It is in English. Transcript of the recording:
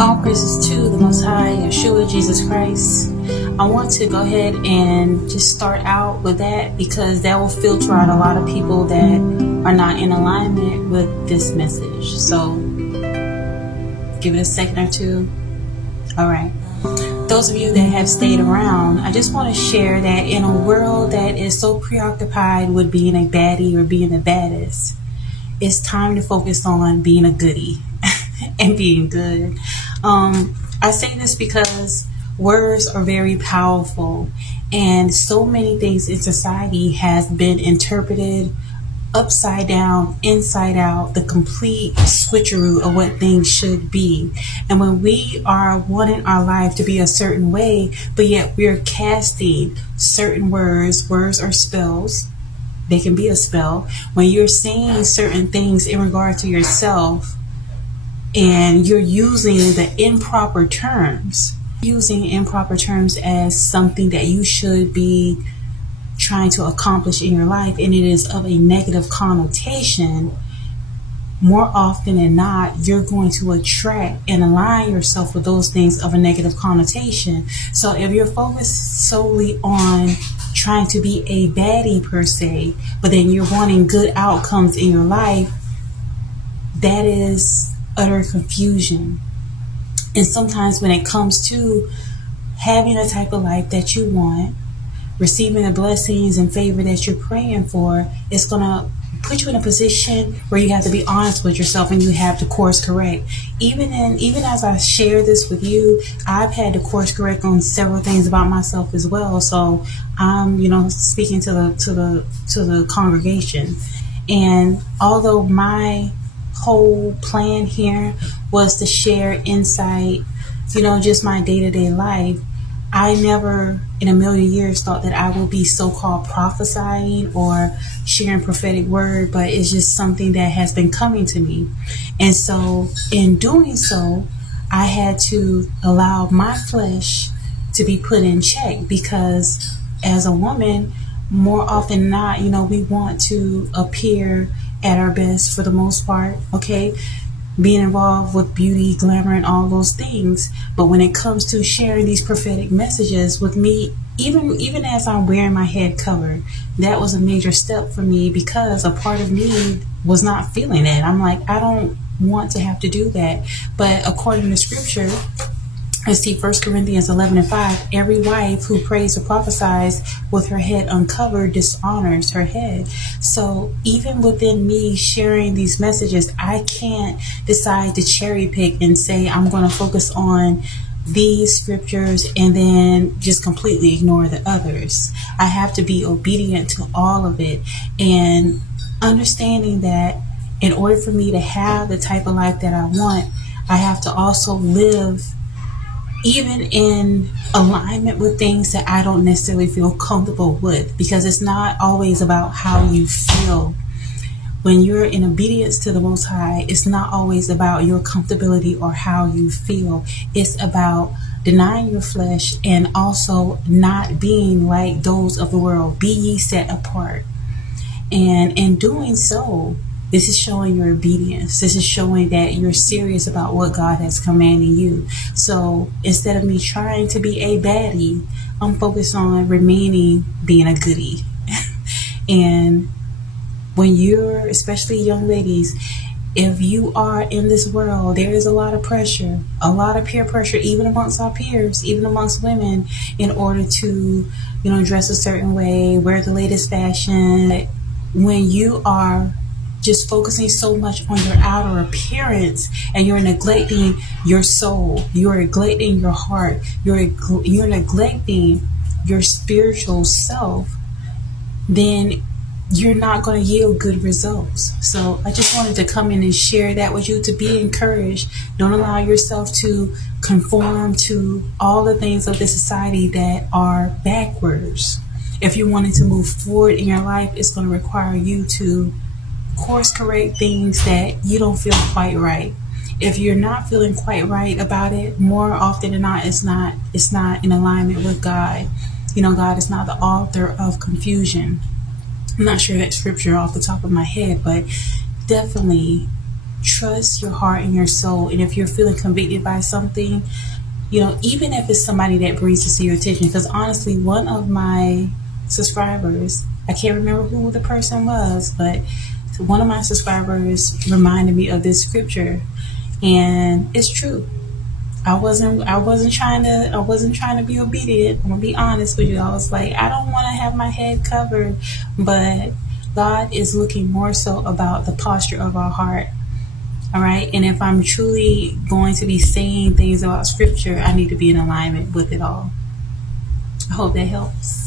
All praises to the Most High, Yeshua, Jesus Christ. I want to go ahead and just start out with that because that will filter out a lot of people that are not in alignment with this message. So give it a second or two. All right. Those of you that have stayed around, I just want to share that in a world that is so preoccupied with being a baddie or being the baddest, it's time to focus on being a goodie and being good. I say this because words are very powerful, and so many things in society has been interpreted upside down, inside out, the complete switcheroo of what things should be. And when we are wanting our life to be a certain way, but yet we're casting certain words are spells. They can be a spell. When you're saying certain things in regard to yourself and you're using the improper terms, as something that you should be trying to accomplish in your life, and it is of a negative connotation, more often than not, you're going to attract and align yourself with those things of a negative connotation. So if you're focused solely on trying to be a baddie per se, but then you're wanting good outcomes in your life, that is utter confusion. And sometimes when it comes to having a type of life that you want, receiving the blessings and favor that you're praying for, it's going to put you in a position where you have to be honest with yourself and you have to course correct. Even as I share this with you, I've had to course correct on several things about myself as well. So I'm, speaking to the congregation. And although my whole plan here was to share insight, just my day-to-day life, I never in a million years thought that I would be so-called prophesying or sharing prophetic word, but it's just something that has been coming to me. And so in doing so, I had to allow my flesh to be put in check, because as a woman, more often than not, we want to appear at our best for the most part, okay? Being involved with beauty, glamour, and all those things. But when it comes to sharing these prophetic messages with me, even as I'm wearing my head covered, that was a major step for me, because a part of me was not feeling it. I'm like, I don't want to have to do that. But according to scripture, let's see, 1 Corinthians 11:5, every wife who prays or prophesies with her head uncovered dishonors her head. So even within me sharing these messages, I can't decide to cherry pick and say I'm going to focus on these scriptures and then just completely ignore the others. I have to be obedient to all of it, and understanding that in order for me to have the type of life that I want, I have to also live even in alignment with things that I don't necessarily feel comfortable with, because it's not always about how you feel. When you're in obedience to the Most High, it's not always about your comfortability or how you feel. It's about denying your flesh and also not being like those of the world. Be ye set apart. And in doing so, this is showing your obedience. This is showing that you're serious about what God has commanded you. So instead of me trying to be a baddie, I'm focused on being a goodie. And when you're, especially young ladies, if you are in this world, there is a lot of pressure, a lot of peer pressure, even amongst our peers, even amongst women, in order to, dress a certain way, wear the latest fashion. When you are just focusing so much on your outer appearance and you're neglecting your soul, you're neglecting your heart, you're neglecting your spiritual self, then you're not going to yield good results. So I just wanted to come in and share that with you, to be encouraged. Don't allow yourself to conform to all the things of this society that are backwards. If you're wanting to move forward in your life, it's going to require you to course correct things that you don't feel quite right. If you're not feeling quite right about it, more often than not, it's not in alignment with God. God is not the author of confusion. I'm not sure that scripture off the top of my head, but definitely trust your heart and your soul. And if you're feeling convicted by something, you know, even if it's somebody that brings this to your attention, because honestly, one of my subscribers, I can't remember who the person was, but one of my subscribers reminded me of this scripture, and it's true. I wasn't trying to be obedient. I'm gonna be honest with you. I was like, I don't want to have my head covered, but God is looking more so about the posture of our heart. All right. And if I'm truly going to be saying things about scripture, I need to be in alignment with it all. I hope that helps.